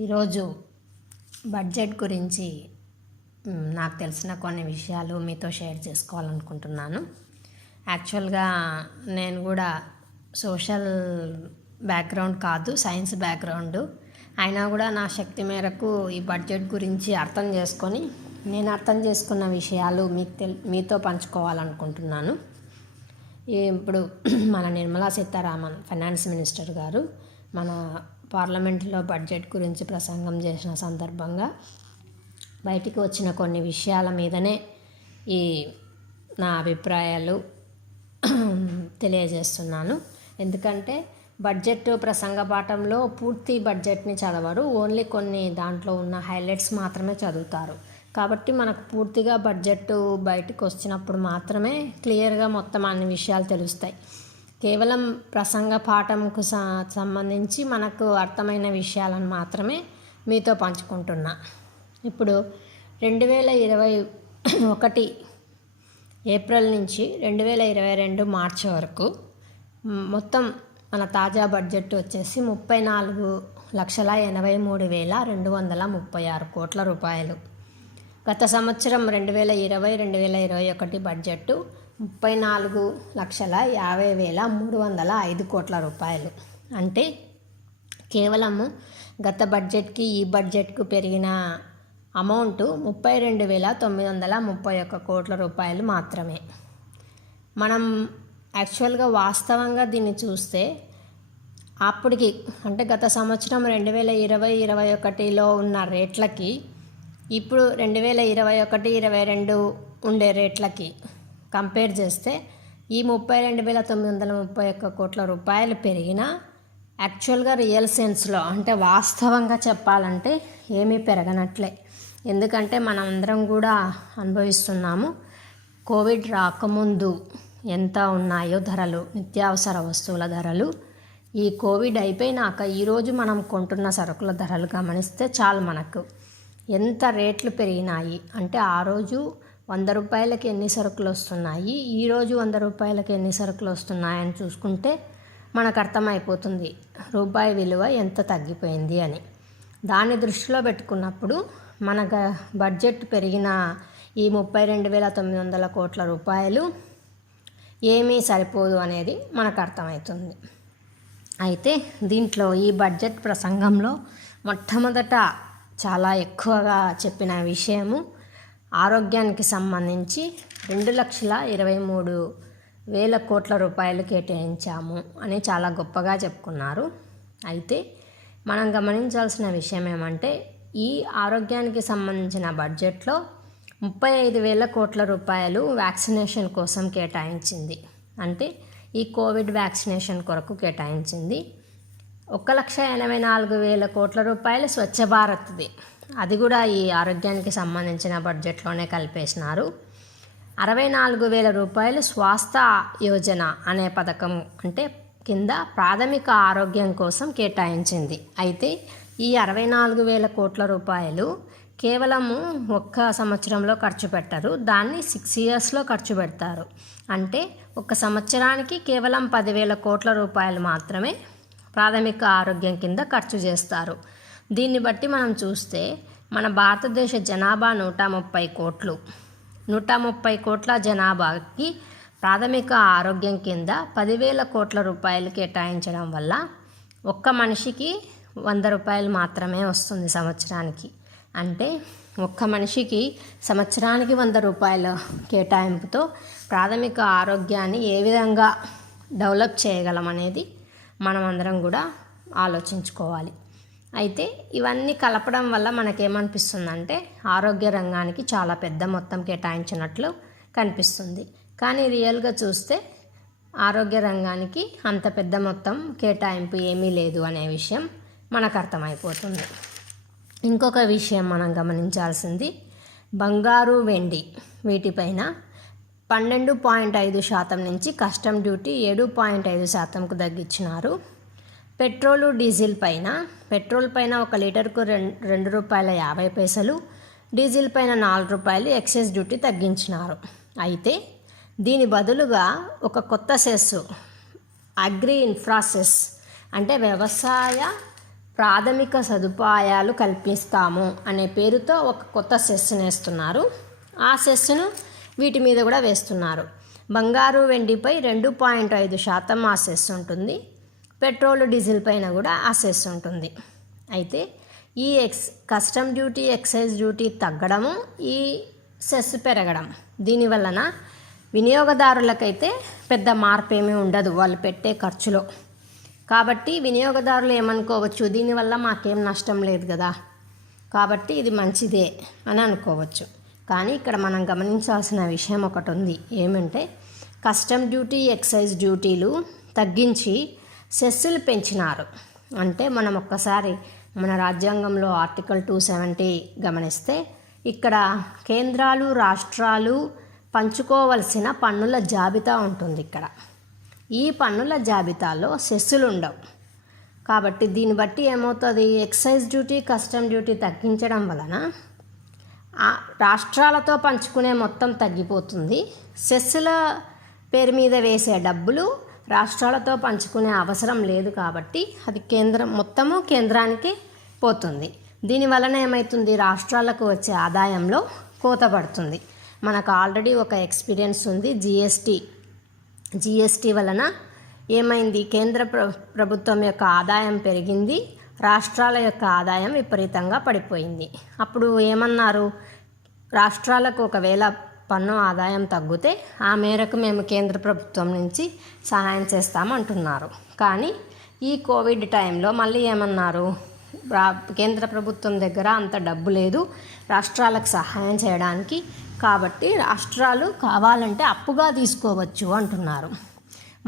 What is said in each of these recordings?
ఈరోజు బడ్జెట్ గురించి నాకు తెలిసిన కొన్ని విషయాలు మీతో షేర్ చేసుకోవాలనుకుంటున్నాను. యాక్చువల్గా నేను కూడా సోషల్ బ్యాక్గ్రౌండ్ కాదు, సైన్స్ బ్యాక్గ్రౌండ్. అయినా కూడా నా శక్తి మేరకు ఈ బడ్జెట్ గురించి అర్థం చేసుకొని నేను అర్థం చేసుకున్న విషయాలు మీతో పంచుకోవాలనుకుంటున్నాను. ఇప్పుడు మన నిర్మలా సీతారామన్ ఫైనాన్స్ మినిస్టర్ గారు మన పార్లమెంట్లో బడ్జెట్ గురించి ప్రసంగం చేసిన సందర్భంగా బయటికి వచ్చిన కొన్ని విషయాల మీదనే ఈ నా అభిప్రాయాలు తెలియజేస్తున్నాను. ఎందుకంటే బడ్జెట్ ప్రసంగ పాఠంలో పూర్తి బడ్జెట్ని చదవరు, ఓన్లీ కొన్ని దాంట్లో ఉన్న హైలైట్స్ మాత్రమే చదువుతారు. కాబట్టి మనకు పూర్తిగా బడ్జెట్ బయటకు వచ్చినప్పుడు మాత్రమే క్లియర్గా మొత్తం అన్ని విషయాలు తెలుస్తాయి. కేవలం ప్రసంగ పాఠంకు సంబంధించి మనకు అర్థమైన విషయాలను మాత్రమే మీతో పంచుకుంటున్నా. ఇప్పుడు 2021 ఏప్రిల్ నుంచి 2022 మార్చి వరకు మొత్తం మన తాజా బడ్జెట్ వచ్చేసి 34,83,236 కోట్ల రూపాయలు. గత సంవత్సరం 2020-2021 బడ్జెట్ 34,50,305 కోట్ల రూపాయలు. అంటే కేవలము గత బడ్జెట్కి ఈ బడ్జెట్కు పెరిగిన అమౌంట్ 32,931 కోట్ల రూపాయలు మాత్రమే. మనం యాక్చువల్గా వాస్తవంగా దీన్ని చూస్తే అప్పటికి అంటే గత సంవత్సరం 2020-2021లో ఉన్న రేట్లకి ఇప్పుడు 2021-2022 ఉండే రేట్లకి కంపేర్ చేస్తే ఈ 32,931 కోట్ల రూపాయలు పెరిగినా యాక్చువల్గా రియల్ సెన్స్లో అంటే వాస్తవంగా చెప్పాలంటే ఏమీ పెరగనట్లే. ఎందుకంటే మనం అందరం కూడా అనుభవిస్తున్నాము. కోవిడ్ రాకముందు ఎంత ఉన్నాయో ధరలు, నిత్యావసర వస్తువుల ధరలు, ఈ కోవిడ్ అయిపోయినాక ఈరోజు మనం కొంటున్న సరుకుల ధరలు గమనిస్తే చాలు మనకు ఎంత రేట్లు పెరిగినాయి. అంటే ఆ రోజు 100 రూపాయలకి ఎన్ని సరుకులు వస్తున్నాయి, ఈరోజు 100 రూపాయలకి ఎన్ని సరుకులు వస్తున్నాయని చూసుకుంటే మనకు అర్థమైపోతుంది రూపాయి విలువ ఎంత తగ్గిపోయింది అని. దాన్ని దృష్టిలో పెట్టుకున్నప్పుడు మన బడ్జెట్ పెరిగిన ఈ 32,900 కోట్ల రూపాయలు ఏమీ సరిపోదు అనేది మనకు అర్థమవుతుంది. అయితే దీంట్లో ఈ బడ్జెట్ ప్రసంగంలో మొట్టమొదట చాలా ఎక్కువగా చెప్పిన విషయము ఆరోగ్యానికి సంబంధించి 2,23,000 కోట్ల రూపాయలు కేటాయించాము అని చాలా గొప్పగా చెప్పుకున్నారు. అయితే మనం గమనించాల్సిన విషయం ఏమంటే ఈ ఆరోగ్యానికి సంబంధించిన బడ్జెట్లో 35,000 కోట్ల రూపాయలు వ్యాక్సినేషన్ కోసం కేటాయించింది. అంటే ఈ కోవిడ్ వ్యాక్సినేషన్ కొరకు కేటాయించింది. 1,84,000 కోట్ల రూపాయలు స్వచ్ఛ భారత్ది, అది కూడా ఈ ఆరోగ్యానికి సంబంధించిన బడ్జెట్లోనే కలిపేసినారు. 64,000 రూపాయలు స్వాస్థ్య యోజన అనే పథకం అంటే కింద ప్రాథమిక ఆరోగ్యం కోసం కేటాయించింది. అయితే ఈ 64,000 కోట్ల రూపాయలు కేవలము ఒక్క సంవత్సరంలో ఖర్చు పెట్టరు, దాన్ని 6 ఇయర్స్లో ఖర్చు పెడతారు. అంటే ఒక సంవత్సరానికి కేవలం 10,000 కోట్ల రూపాయలు మాత్రమే ప్రాథమిక ఆరోగ్యం కింద ఖర్చు చేస్తారు. దీన్ని బట్టి మనం చూస్తే మన భారతదేశ జనాభా 130 కోట్లు. 130 కోట్ల జనాభాకి ప్రాథమిక ఆరోగ్యం కింద 10,000 కోట్ల రూపాయలు కేటాయించడం వల్ల ఒక్క మనిషికి 100 రూపాయలు మాత్రమే వస్తుంది సంవత్సరానికి. అంటే ఒక్క మనిషికి సంవత్సరానికి 100 రూపాయల కేటాయింపుతో ప్రాథమిక ఆరోగ్యాన్ని ఏ విధంగా డెవలప్ చేయగలం అనేది మనం అందరం కూడా ఆలోచించుకోవాలి. అయితే ఇవన్నీ కలపడం వల్ల మనకేమనిపిస్తుందంటే ఆరోగ్య రంగానికి చాలా పెద్ద మొత్తం కేటాయించినట్లు కనిపిస్తుంది. కానీ రియల్గా చూస్తే ఆరోగ్య రంగానికి అంత పెద్ద మొత్తం కేటాయింపు ఏమీ లేదు అనే విషయం మనకు అర్థమైపోతుంది. ఇంకొక విషయం మనం గమనించాల్సింది బంగారు, వెండి వీటిపైన 12.5% నుంచి కస్టమ్ డ్యూటీ 7.5%కు తగ్గించినారు. పెట్రోలు, డీజిల్ పైన ఒక లీటర్కు ₹2.50, డీజిల్ పైన ₹4 ఎక్సైజ్ డ్యూటీ తగ్గించినారు. అయితే దీని బదులుగా ఒక కొత్త సెస్ అగ్రి ఇన్ఫ్రా సెస్ అంటే వ్యవసాయ ప్రాథమిక సదుపాయాలు కల్పిస్తాము అనే పేరుతో ఒక కొత్త సెస్సును వేస్తున్నారు. ఆ సెస్సును వీటి మీద కూడా వేస్తున్నారు. బంగారు వెండిపై 2.5% ఆ సెస్ ఉంటుంది. పెట్రోల్ డీజిల్ పైన కూడా ఆ సెస్ ఉంటుంది. అయితే ఈ కస్టమ్ డ్యూటీ, ఎక్సైజ్ డ్యూటీ తగ్గడము, ఈ సెస్ పెరగడం, దీనివలన వినియోగదారులకైతే పెద్ద మార్పు ఏమీ ఉండదు వాళ్ళు పెట్టే ఖర్చులో. కాబట్టి వినియోగదారులు ఏమనుకోవచ్చు, దీనివల్ల మాకేం నష్టం లేదు కదా, కాబట్టి ఇది మంచిదే అని అనుకోవచ్చు. కానీ ఇక్కడ మనం గమనించాల్సిన విషయం ఒకటి ఉంది. ఏమంటే కస్టమ్ డ్యూటీ, ఎక్సైజ్ డ్యూటీలు తగ్గించి సెస్సులు పెంచినారు. అంటే మనం ఒక్కసారి మన రాజ్యాంగంలో ఆర్టికల్ 270 గమనిస్తే ఇక్కడ కేంద్రాలు, రాష్ట్రాలు పంచుకోవలసిన పన్నుల జాబితా ఉంటుంది. ఇక్కడ ఈ పన్నుల జాబితాలో సెస్సులు ఉండవు. కాబట్టి దీన్ని బట్టి ఏమవుతుంది, ఎక్సైజ్ డ్యూటీ, కస్టమ్ డ్యూటీ తగ్గించడం వలన రాష్ట్రాలతో పంచుకునే మొత్తం తగ్గిపోతుంది. సెస్సుల పేరు మీద వేసే డబ్బులు రాష్ట్రాలతో పంచుకునే అవసరం లేదు. కాబట్టి అది మొత్తము కేంద్రానికి పోతుంది. దీనివలన ఏమవుతుంది, రాష్ట్రాలకు వచ్చే ఆదాయంలో కోత పడుతుంది. మనకు ఆల్రెడీ ఒక ఎక్స్పీరియన్స్ ఉంది. జిఎస్టీ వలన ఏమైంది, కేంద్ర ప్రభుత్వం యొక్క ఆదాయం పెరిగింది, రాష్ట్రాల యొక్క ఆదాయం విపరీతంగా పడిపోయింది. అప్పుడు ఏమన్నారు, రాష్ట్రాలకు ఒకవేళ పన్ను ఆదాయం తగ్గితే ఆ మేరకు మేము కేంద్ర ప్రభుత్వం నుంచి సహాయం చేస్తామంటున్నారు. కానీ ఈ కోవిడ్ టైంలో మళ్ళీ ఏమన్నారు, కేంద్ర ప్రభుత్వం దగ్గర అంత డబ్బు లేదు రాష్ట్రాలకు సహాయం చేయడానికి, కాబట్టి రాష్ట్రాలు కావాలంటే అప్పుగా తీసుకోవచ్చు అంటున్నారు.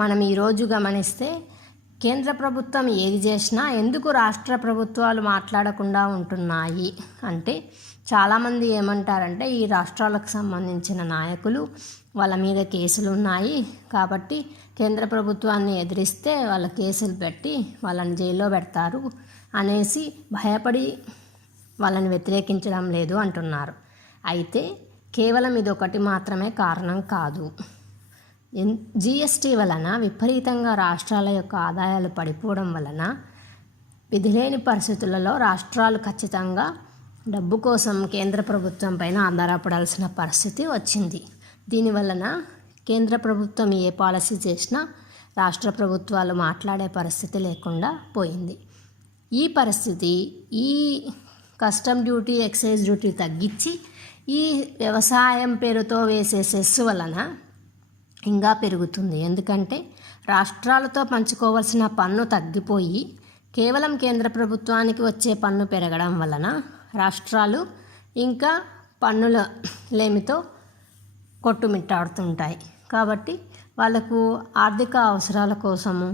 మనం ఈరోజు గమనిస్తే కేంద్ర ప్రభుత్వం ఏది చేసినా ఎందుకు రాష్ట్ర ప్రభుత్వాలు మాట్లాడకుండా ఉంటున్నాయి అంటే, చాలామంది ఏమంటారంటే ఈ రాష్ట్రాలకు సంబంధించిన నాయకులు వాళ్ళ మీద కేసులు ఉన్నాయి కాబట్టి కేంద్ర ప్రభుత్వాన్ని ఎదిరిస్తే వాళ్ళ కేసులు పెట్టి వాళ్ళని జైల్లో పెడతారు అనేసి భయపడి వాళ్ళని వ్యతిరేకించడం లేదు అంటున్నారు. అయితే కేవలం ఇదొకటి మాత్రమే కారణం కాదు. జిఎస్టీ వలన విపరీతంగా రాష్ట్రాల యొక్క ఆదాయాలు పడిపోవడం వలన విధిలేని పరిస్థితులలో రాష్ట్రాలు ఖచ్చితంగా డబ్బు కోసం కేంద్ర ప్రభుత్వం పైన ఆధారపడాల్సిన పరిస్థితి వచ్చింది. దీనివలన కేంద్ర ప్రభుత్వం ఏ పాలసీ చేసినా రాష్ట్ర ప్రభుత్వాలు మాట్లాడే పరిస్థితి లేకుండా పోయింది. ఈ పరిస్థితి ఈ కస్టమ్ డ్యూటీ, ఎక్సైజ్ డ్యూటీ తగ్గించి ఈ వ్యవసాయం పేరుతో వేసే సెస్ వలన ఇంకా పెరుగుతుంది. ఎందుకంటే రాష్ట్రాలతో పంచుకోవాల్సిన పన్ను తగ్గిపోయి కేవలం కేంద్ర ప్రభుత్వానికి వచ్చే పన్ను పెరగడం వలన రాష్ట్రాలు ఇంకా పన్నుల లేమితో కొట్టుమిట్టాడుతుంటాయి. కాబట్టి వాళ్ళకు ఆర్థిక అవసరాల కోసము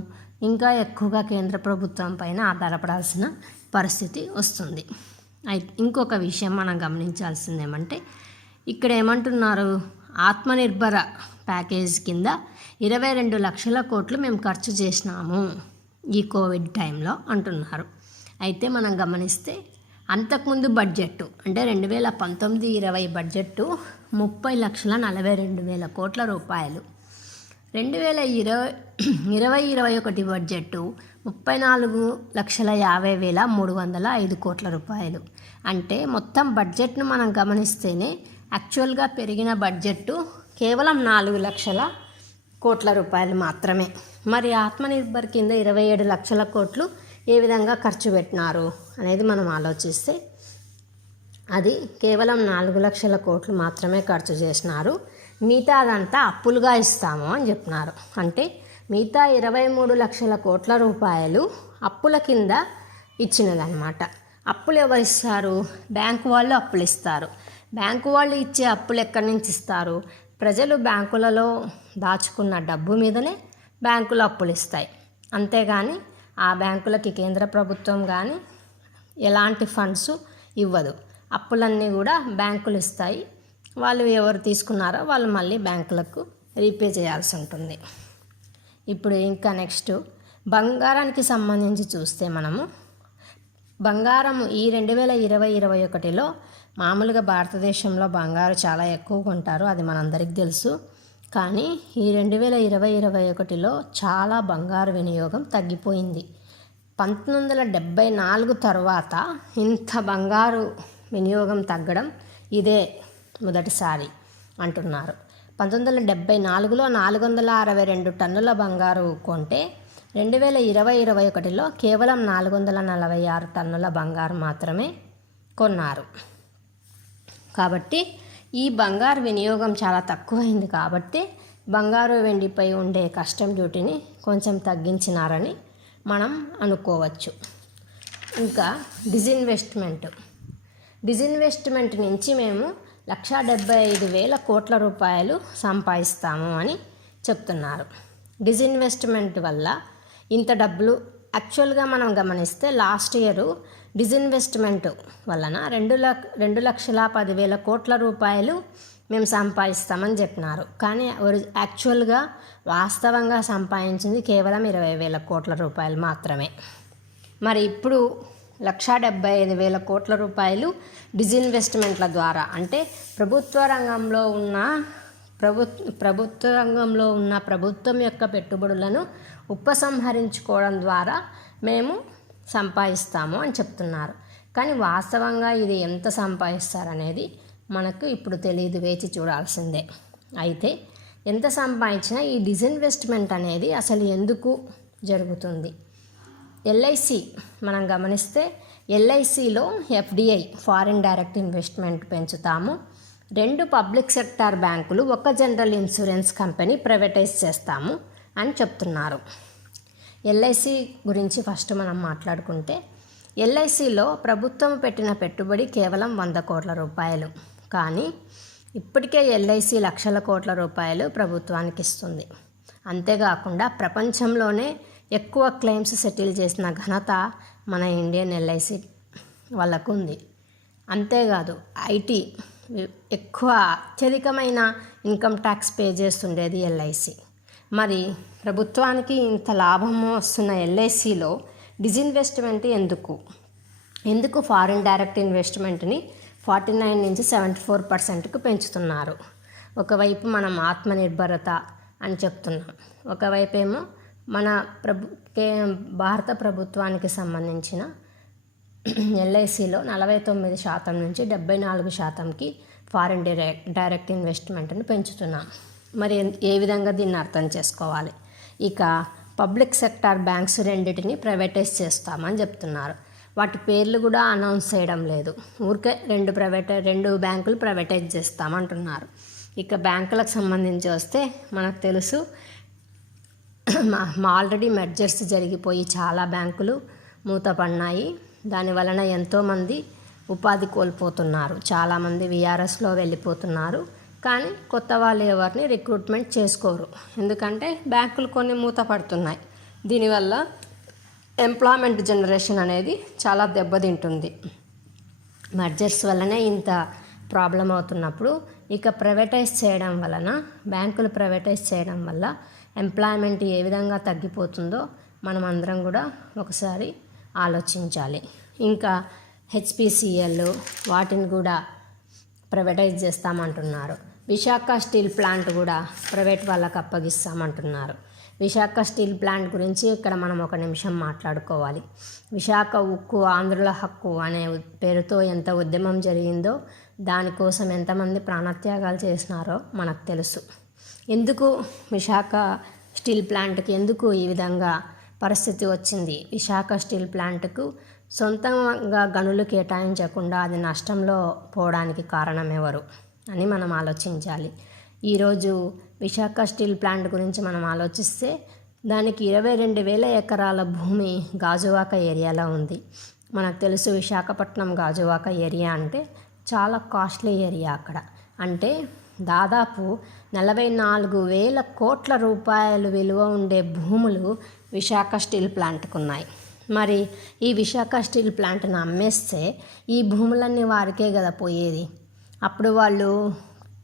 ఇంకా ఎక్కువగా కేంద్ర ప్రభుత్వం పైన ఆధారపడాల్సిన పరిస్థితి వస్తుంది. ఇంకొక విషయం మనం గమనించాల్సింది ఏమంటే, ఇక్కడ ఏమంటున్నారు, ఆత్మనిర్భర ప్యాకేజ్ కింద 22 లక్షల కోట్లు మేము ఖర్చు చేసినాము ఈ కోవిడ్ టైంలో అంటున్నారు. అయితే మనం గమనిస్తే అంతకుముందు బడ్జెట్ అంటే 2019-20 బడ్జెట్టు 30,42,000 కోట్ల రూపాయలు. 2020-21 బడ్జెట్టు 34,50,305 కోట్ల రూపాయలు. అంటే మొత్తం బడ్జెట్ను మనం గమనిస్తేనే యాక్చువల్గా పెరిగిన బడ్జెట్టు కేవలం 4 లక్షల కోట్ల రూపాయలు మాత్రమే. మరి ఆత్మనిర్భర్ కింద 27 లక్షల కోట్లు ఏ విధంగా ఖర్చు పెట్టినారు అనేది మనం ఆలోచిస్తే అది కేవలం 4 లక్షల కోట్లు మాత్రమే ఖర్చు చేసినారు. మిగతా అదంతా అప్పులుగా ఇస్తాము అని చెప్పినారు. అంటే మిగతా 23 లక్షల కోట్ల రూపాయలు అప్పుల కింద ఇచ్చినదన్నమాట. అప్పులు ఎవరు ఇస్తారు? బ్యాంకు వాళ్ళు అప్పులు ఇస్తారు. బ్యాంకు వాళ్ళు ఇచ్చే అప్పులు ఎక్కడి నుంచి ఇస్తారు? ప్రజలు బ్యాంకులలో దాచుకున్న డబ్బు మీదనే బ్యాంకులు అప్పులు ఇస్తాయి. అంతేగాని ఆ బ్యాంకులకి కేంద్ర ప్రభుత్వం కానీ ఎలాంటి ఫండ్స్ ఇవ్వదు. అప్పులన్నీ కూడా బ్యాంకులు ఇస్తాయి. వాళ్ళు ఎవరు తీసుకున్నారో వాళ్ళు మళ్ళీ బ్యాంకులకు రీపే చేయాల్సి ఉంటుంది. ఇప్పుడు ఇంకా నెక్స్ట్ బంగారానికి సంబంధించి చూస్తే మనము బంగారం ఈ 2020-21లో మామూలుగా భారతదేశంలో బంగారు చాలా ఎక్కువ కొంటారు, అది మనందరికీ తెలుసు. కానీ ఈ 2020-21లో చాలా బంగారు వినియోగం తగ్గిపోయింది. 1974 తర్వాత ఇంత బంగారు వినియోగం తగ్గడం ఇదే మొదటిసారి అంటున్నారు. 1974లో 462 టన్నుల బంగారు కొంటే 2020-21లో కేవలం 446 టన్నుల బంగారు మాత్రమే కొన్నారు. కాబట్టి ఈ బంగారు వినియోగం చాలా తక్కువైంది కాబట్టి బంగారు వెండిపై ఉండే కస్టమ్ డ్యూటీని కొంచెం తగ్గించినారని మనం అనుకోవచ్చు. ఇంకా డిజిన్వెస్ట్మెంట్ నుంచి మేము 1,75,000 కోట్ల రూపాయలు సంపాదిస్తాము అని చెప్తున్నారు. డిజిన్వెస్ట్మెంట్ వల్ల ఇంత డబ్బులు యాక్చువల్గా మనం గమనిస్తే లాస్ట్ ఇయర్ డిజిన్వెస్ట్మెంట్ వలన 2,10,000 కోట్ల రూపాయలు మేము సంపాదిస్తామని చెప్పినారు. కానీ యాక్చువల్గా వాస్తవంగా సంపాదించింది కేవలం 20,000 కోట్ల రూపాయలు మాత్రమే. మరి ఇప్పుడు 1,75,000 కోట్ల రూపాయలు డిజిన్వెస్ట్మెంట్ల ద్వారా అంటే ప్రభుత్వ రంగంలో ఉన్న ప్రభుత్వం యొక్క పెట్టుబడులను ఉపసంహరించుకోవడం ద్వారా మేము సంపాదిస్తాము అని చెప్తున్నారు. కానీ వాస్తవంగా ఇది ఎంత సంపాదిస్తారనేది మనకు ఇప్పుడు తెలియదు, వేచి చూడాల్సిందే. అయితే ఎంత సంపాదించినా ఈ డిజిన్వెస్ట్మెంట్ అనేది అసలు ఎందుకు జరుగుతుంది? ఎల్ఐసి మనం గమనిస్తే ఎల్ఐసిలో ఎఫ్డిఐ ఫారిన్ డైరెక్ట్ ఇన్వెస్ట్మెంట్ పెంచుతాము, 2 పబ్లిక్ సెక్టార్ బ్యాంకులు, 1 జనరల్ ఇన్సూరెన్స్ కంపెనీ ప్రైవేటైజ్ చేస్తాము అని చెప్తున్నారు. ఎల్ఐసి గురించి ఫస్ట్ మనం మాట్లాడుకుంటే ఎల్ఐసిలో ప్రభుత్వం పెట్టిన పెట్టుబడి కేవలం 100 కోట్ల రూపాయలు. కానీ ఇప్పటికే ఎల్ఐసి లక్షల కోట్ల రూపాయలు ప్రభుత్వానికి ఇస్తుంది. అంతేకాకుండా ప్రపంచంలోనే ఎక్కువ క్లెయిమ్స్ సెటిల్ చేసిన ఘనత మన ఇండియన్ ఎల్ఐసి వాళ్ళకు ఉంది. అంతేకాదు ఐటీ అత్యధికమైన ఇన్కమ్ ట్యాక్స్ పే చేస్తుండేది ఎల్ఐసి. మరి ప్రభుత్వానికి ఇంత లాభము వస్తున్న ఎల్ఐసిలో డిజిన్వెస్ట్మెంట్ ఎందుకు ఫారిన్ డైరెక్ట్ ఇన్వెస్ట్మెంట్ని 49 నుంచి 74%కు పెంచుతున్నారు? ఒకవైపు మనం ఆత్మనిర్భరత అని చెప్తున్నాం, ఒకవైపు ఏమో మన భారత ప్రభుత్వానికి సంబంధించిన ఎల్ఐసిలో 49% నుంచి 74%కి ఫారిన్ డైరెక్ట్ ఇన్వెస్ట్మెంట్ని పెంచుతున్నాం. మరి ఏ విధంగా దీన్ని అర్థం చేసుకోవాలి? ఇక పబ్లిక్ సెక్టార్ బ్యాంక్స్ 2టిని ప్రైవేటైజ్ చేస్తామని చెప్తున్నారు. వాటి పేర్లు కూడా అనౌన్స్ చేయడం లేదు, ఊరికే 2 బ్యాంకులు ప్రైవేటైజ్ చేస్తామంటున్నారు. ఇక బ్యాంకులకు సంబంధించి వస్తే మనకు తెలుసు ఆల్రెడీ మెర్జర్స్ జరిగిపోయి చాలా బ్యాంకులు మూతపడినాయి. దాని వలన ఎంతోమంది ఉపాధి కోల్పోతున్నారు, చాలామంది విఆర్ఎస్లో వెళ్ళిపోతున్నారు. కానీ కొత్త వాళ్ళు ఎవరిని రిక్రూట్మెంట్ చేసుకోరు, ఎందుకంటే బ్యాంకులు కొన్ని మూతపడుతున్నాయి. దీనివల్ల ఎంప్లాయ్మెంట్ జనరేషన్ అనేది చాలా దెబ్బతింటుంది. మర్జర్స్ వల్లనే ఇంత ప్రాబ్లం అవుతున్నప్పుడు ఇక బ్యాంకులు ప్రైవేటైజ్ చేయడం వల్ల ఎంప్లాయ్మెంట్ ఏ విధంగా తగ్గిపోతుందో మనం అందరం కూడా ఒకసారి ఆలోచించాలి. ఇంకా హెచ్పిసిఎల్ వాటిని కూడా ప్రైవేటైజ్ చేస్తామంటున్నారు. విశాఖ స్టీల్ ప్లాంట్ కూడా ప్రైవేట్ వాళ్ళకి అప్పగిస్తామంటున్నారు. విశాఖ స్టీల్ ప్లాంట్ గురించి ఇక్కడ మనం ఒక నిమిషం మాట్లాడుకోవాలి. విశాఖ ఉక్కు ఆంధ్రుల హక్కు అనే పేరుతో ఎంత ఉద్యమం జరిగిందో, దానికోసం ఎంతమంది ప్రాణత్యాగాలు చేసినారో మనకు తెలుసు. ఎందుకు విశాఖ స్టీల్ ప్లాంట్కి ఎందుకు ఈ విధంగా పరిస్థితి వచ్చింది? విశాఖ స్టీల్ ప్లాంట్కు సొంతంగా గనులు కేటాయించకుండా అది నష్టంలో పోవడానికి కారణం ఎవరు అని మనం ఆలోచించాలి. ఈరోజు విశాఖ స్టీల్ ప్లాంట్ గురించి మనం ఆలోచిస్తే దానికి 22,000 ఎకరాల భూమి గాజువాక ఏరియాలో ఉంది. మనకు తెలుసు విశాఖపట్నం గాజువాక ఏరియా అంటే చాలా కాస్ట్లీ ఏరియా. అక్కడ అంటే దాదాపు 44,000 కోట్ల రూపాయలు విలువ ఉండే భూములు విశాఖ స్టీల్ ప్లాంట్కు ఉన్నాయి. మరి ఈ విశాఖ స్టీల్ ప్లాంట్ను అమ్మేస్తే ఈ భూములన్నీ వారికే కదా పోయేది. అప్పుడు వాళ్ళు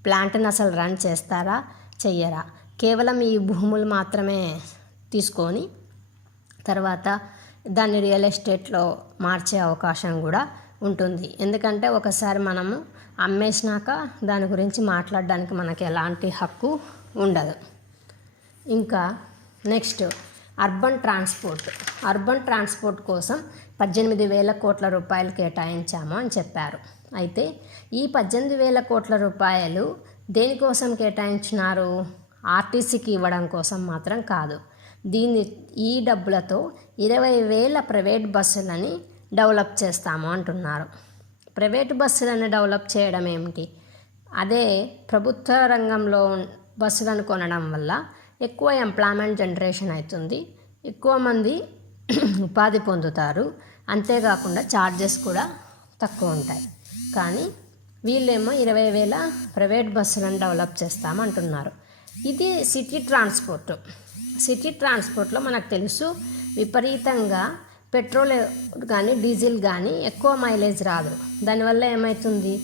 ప్లాంట్ని అసలు రన్ చేస్తారా, చెయ్యరా? కేవలం ఈ భూములు మాత్రమే తీసుకొని తర్వాత దాన్ని రియల్ ఎస్టేట్లో మార్చే అవకాశం కూడా ఉంటుంది. ఎందుకంటే ఒకసారి మనము అమ్మేసినాక దాని గురించి మాట్లాడడానికి మనకి ఎలాంటి హక్కు ఉండదు. ఇంకా నెక్స్ట్ అర్బన్ ట్రాన్స్పోర్ట్ కోసం 18,000 కోట్ల రూపాయలు కేటాయించాము అని చెప్పారు. అయితే ఈ 18,000 కోట్ల రూపాయలు దేనికోసం కేటాయించినారు? ఆర్టీసీకి ఇవ్వడం కోసం మాత్రం కాదు. ఈ డబ్బులతో 20,000 ప్రైవేట్ బస్సులని డెవలప్ చేస్తాము అంటున్నారు. ప్రైవేట్ బస్సులను డెవలప్ చేయడం ఏమిటి? అదే ప్రభుత్వ రంగంలో బస్సులను కొనడం వల్ల ఎక్కువ ఎంప్లాయ్మెంట్ జనరేషన్ అవుతుంది, ఎక్కువ మంది ఉపాధి పొందుతారు, అంతేకాకుండా ఛార్జెస్ కూడా తక్కువ ఉంటాయి. కానీ వీళ్ళేమో 20,000 ప్రైవేట్ బస్సులను డెవలప్ చేస్తామంటున్నారు. ఇది సిటీ ట్రాన్స్పోర్ట్లో మనకు తెలుసు విపరీతంగా పెట్రోల్ కానీ డీజిల్ కానీ ఎక్కువ మైలేజ్ రాదు. దానివల్ల ఏమవుతుంది?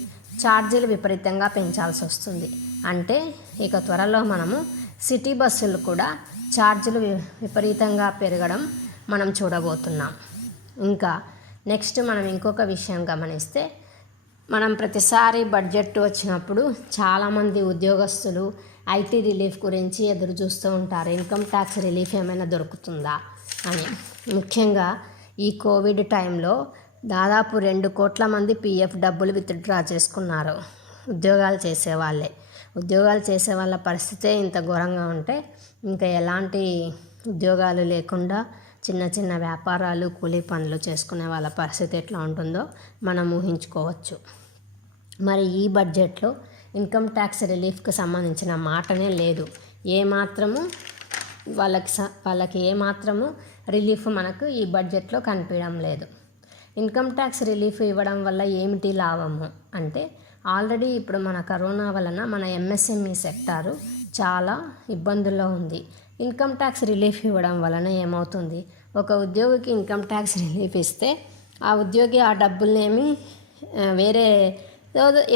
ఛార్జీలు విపరీతంగా పెంచాల్సి వస్తుంది. అంటే ఇక త్వరలో మనము సిటీ బస్సులు కూడా ఛార్జీలు విపరీతంగా పెరగడం మనం చూడబోతున్నాం. ఇంకా నెక్స్ట్ మనం ఇంకొక విషయం గమనిస్తే, మనం ప్రతిసారి బడ్జెట్ వచ్చినప్పుడు చాలామంది ఉద్యోగస్తులు ఐటీ రిలీఫ్ గురించి ఎదురు చూస్తూ ఉంటారు. ఇన్కమ్ ట్యాక్స్ రిలీఫ్ ఏమైనా దొరుకుతుందా అని. ముఖ్యంగా ఈ కోవిడ్ టైంలో దాదాపు 2 కోట్ల మంది పీఎఫ్ డబ్బులు విత్డ్రా చేసుకున్నారు. ఉద్యోగాలు చేసే వాళ్ళ పరిస్థితే ఇంత ఘోరంగా ఉంటే ఇంకా ఎలాంటి ఉద్యోగాలు లేకుండా చిన్న చిన్న వ్యాపారాలు, కూలీ పనులు చేసుకునే వాళ్ళ పరిస్థితి ఎట్లా ఉంటుందో మనం ఊహించుకోవచ్చు. మరి ఈ బడ్జెట్లో ఇన్కమ్ ట్యాక్స్ రిలీఫ్కి సంబంధించిన మాటనే లేదు. వాళ్ళకి ఏమాత్రము రిలీఫ్ మనకు ఈ బడ్జెట్లో కనిపించడం లేదు. ఇన్కమ్ ట్యాక్స్ రిలీఫ్ ఇవ్వడం వల్ల ఏమిటి లాభము అంటే, ఆల్రెడీ ఇప్పుడు మన కరోనా వలన మన ఎంఎస్ఎంఈ సెక్టారు చాలా ఇబ్బందుల్లో ఉంది. ఇన్కమ్ ట్యాక్స్ రిలీఫ్ ఇవ్వడం వలన ఏమవుతుంది? ఒక ఉద్యోగికి ఇన్కమ్ ట్యాక్స్ రిలీఫ్ ఇస్తే ఆ ఉద్యోగి ఆ డబ్బుల్నేమి వేరే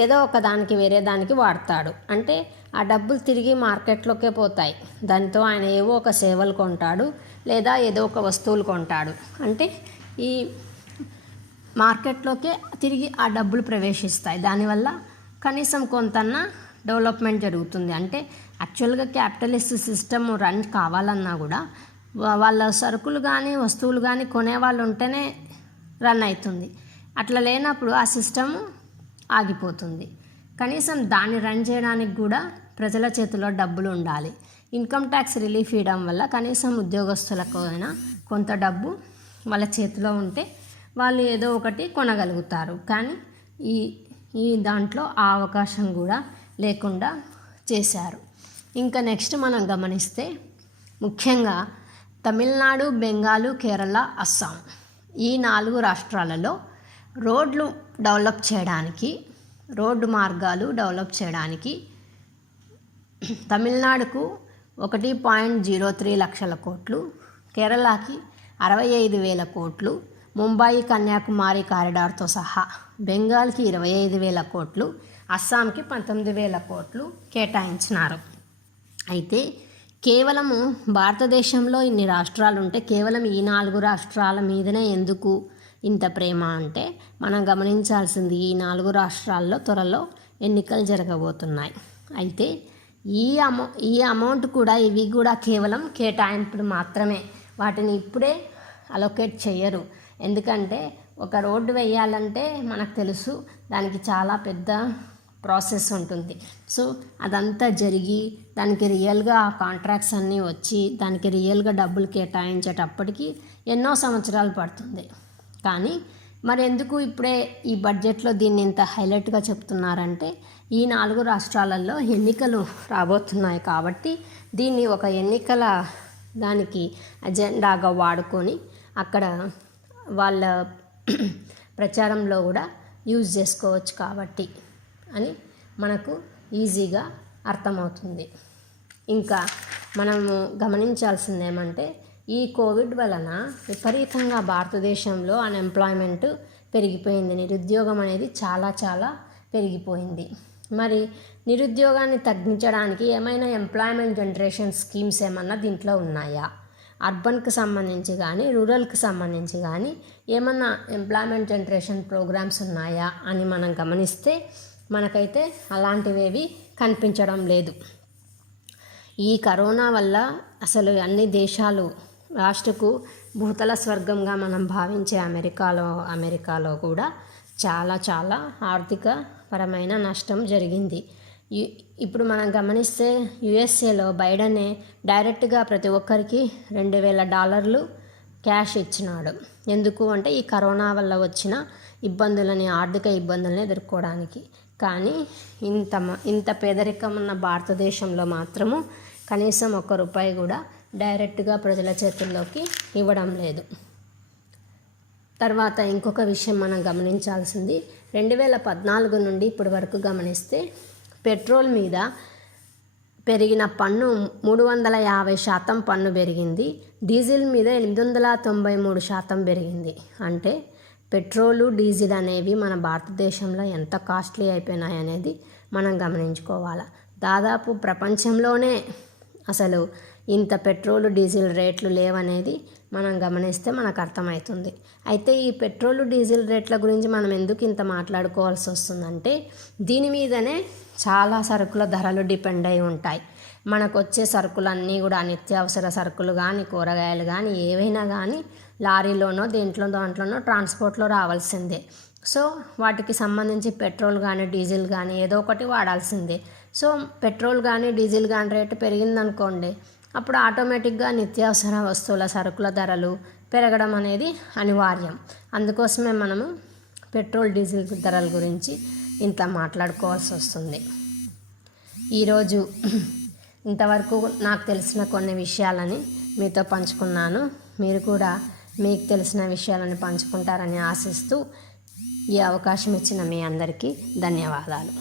ఏదో ఒక దానికి వేరే దానికి వాడతాడు. అంటే ఆ డబ్బులు తిరిగి మార్కెట్లోకే పోతాయి. దాంతో ఆయన ఏవో ఒక సేవలు కొంటాడు, లేదా ఏదో ఒక వస్తువులు కొంటాడు. అంటే ఈ మార్కెట్లోకే తిరిగి ఆ డబ్బులు ప్రవేశిస్తాయి. దానివల్ల కనీసం కొంతన్నా డెవలప్మెంట్ జరుగుతుంది. అంటే యాక్చువల్గా క్యాపిటలిస్ట్ సిస్టమ్ రన్ కావాలన్నా కూడా వాళ్ళ సరుకులు కానీ వస్తువులు కానీ కొనేవాళ్ళు ఉంటేనే రన్ అవుతుంది. అట్లా లేనప్పుడు ఆ సిస్టమ్ ఆగిపోతుంది. కనీసం దాన్ని రన్ చేయడానికి కూడా ప్రజల చేతిలో డబ్బులు ఉండాలి. ఇన్కమ్ ట్యాక్స్ రిలీఫ్ ఇవ్వడం వల్ల కనీసం ఉద్యోగస్తులకు అయినా కొంత డబ్బు వాళ్ళ చేతిలో ఉంటే వాళ్ళు ఏదో ఒకటి కొనగలుగుతారు. కానీ ఈ దాంట్లో ఆ అవకాశం కూడా లేకుండా చేశారు. ఇంకా నెక్స్ట్ మనం గమనిస్తే, ముఖ్యంగా తమిళనాడు, బెంగాలు, కేరళ, అస్సాం ఈ 4 రాష్ట్రాలలో రోడ్డు మార్గాలు డెవలప్ చేయడానికి తమిళనాడుకు 1.03 లక్షల కోట్లు, కేరళకి 65,000 కోట్లు, ముంబై కన్యాకుమారి కారిడార్తో సహా బెంగాల్కి 25,000 కోట్లు, అస్సాంకి 19,000 కోట్లు కేటాయించినారు. అయితే కేవలము భారతదేశంలో ఇన్ని రాష్ట్రాలు ఉంటే కేవలం ఈ 4 రాష్ట్రాల మీదనే ఎందుకు ఇంత ప్రేమ అంటే, మనం గమనించాల్సింది ఈ 4 రాష్ట్రాల్లో త్వరలో ఎన్నికలు జరగబోతున్నాయి. అయితే ఈ అమౌంట్ కూడా ఇవి కూడా కేవలం కేటాయింపులు మాత్రమే. వాటిని ఇప్పుడే అలొకేట్ చేయరు. ఎందుకంటే ఒక రోడ్డు వేయాలంటే మనకు తెలుసు దానికి చాలా పెద్ద ప్రాసెస్ ఉంటుంది. సో అదంతా జరిగి దానికి రియల్గా కాంట్రాక్ట్స్ అన్నీ వచ్చి దానికి రియల్గా డబ్బులు కేటాయించేటప్పటికి ఎన్నో సంవత్సరాలు పడుతుంది. కానీ మరి ఎందుకు ఇప్పుడే ఈ బడ్జెట్లో దీన్ని ఇంత హైలైట్గా చెప్తున్నారంటే, ఈ 4 రాష్ట్రాలలో ఎన్నికలు రాబోతున్నాయి కాబట్టి దీన్ని ఒక ఎన్నికల దానికి అజెండాగా వాడుకొని అక్కడ వాళ్ళ ప్రచారంలో కూడా యూజ్ చేసుకోవచ్చు కాబట్టి అని మనకు ఈజీగా అర్థమవుతుంది. ఇంకా మనము గమనించాల్సింది ఏమంటే, ఈ కోవిడ్ వలన విపరీతంగా భారతదేశంలో అన్ఎంప్లాయ్మెంట్ పెరిగిపోయింది. నిరుద్యోగం అనేది చాలా చాలా పెరిగిపోయింది. మరి నిరుద్యోగాన్ని తగ్గించడానికి ఏమైనా ఎంప్లాయ్మెంట్ జనరేషన్ స్కీమ్స్ ఏమన్నా దీంట్లో ఉన్నాయా? అర్బన్కి సంబంధించి కానీ రూరల్కి సంబంధించి కానీ ఏమన్నా ఎంప్లాయ్మెంట్ జనరేషన్ ప్రోగ్రామ్స్ ఉన్నాయా అని మనం గమనిస్తే మనకైతే అలాంటివేవి కనిపించడం లేదు. ఈ కరోనా వల్ల అసలు అన్ని దేశాలు లాస్ట్కు భూతల స్వర్గంగా మనం భావించే అమెరికాలో కూడా చాలా ఆర్థిక పరమైన నష్టం జరిగింది. ఇప్పుడు మనం గమనిస్తే యుఎస్ఏలో బైడెనే డైరెక్ట్గా ప్రతి ఒక్కరికి $2,000 క్యాష్ ఇచ్చినాడు. ఎందుకు అంటే ఈ కరోనా వల్ల వచ్చిన ఆర్థిక ఇబ్బందులని ఎదుర్కోవడానికి. కానీ ఇంత పేదరికం ఉన్న భారతదేశంలో మాత్రము కనీసం ₹1 కూడా డైరెక్ట్గా ప్రజల చేతుల్లోకి ఇవ్వడం లేదు. తర్వాత ఇంకొక విషయం మనం గమనించాల్సింది 2014 నుండి ఇప్పటి వరకు గమనిస్తే పెట్రోల్ మీద పెరిగిన పన్ను 350% పన్ను పెరిగింది. డీజిల్ మీద 893% పెరిగింది. అంటే పెట్రోలు డీజిల్ అనేవి మన భారతదేశంలో ఎంత కాస్ట్లీ అయిపోయినాయి అనేది మనం గమనించుకోవాలి. దాదాపు ప్రపంచంలోనే అసలు ఇంత పెట్రోలు డీజిల్ రేట్లు లేవనేది మనం గమనిస్తే మనకు అర్థమవుతుంది. అయితే ఈ పెట్రోలు డీజిల్ రేట్ల గురించి మనం ఎందుకు ఇంత మాట్లాడుకోవాల్సి వస్తుందంటే దీని మీదనే చాలా సరుకుల ధరలు డిపెండ్ అయి ఉంటాయి. మనకు వచ్చే సరుకులన్నీ కూడా నిత్యావసర సరుకులు కానీ కూరగాయలు కానీ ఏవైనా కానీ లారీలోనో దాంట్లోనో ట్రాన్స్పోర్ట్లో రావాల్సిందే. సో వాటికి సంబంధించి పెట్రోల్ కానీ డీజిల్ కానీ ఏదో ఒకటి వాడాల్సిందే. సో పెట్రోల్ కానీ డీజిల్ కానీ రేటు పెరిగిందనుకోండి, అప్పుడు ఆటోమేటిక్గా నిత్యావసర వస్తువుల సరుకుల ధరలు పెరగడం అనేది అనివార్యం. అందుకోసమే మనము పెట్రోల్ డీజిల్ ధరల గురించి ఇంత మాట్లాడుకోవాల్సి వస్తుంది. ఈరోజు ఇంతవరకు నాకు తెలిసిన కొన్ని విషయాలని మీతో పంచుకున్నాను. మీరు కూడా మీకు తెలిసిన విషయాలను పంచుకుంటారని ఆశిస్తూ ఈ అవకాశం ఇచ్చిన మీ అందరికీ ధన్యవాదాలు.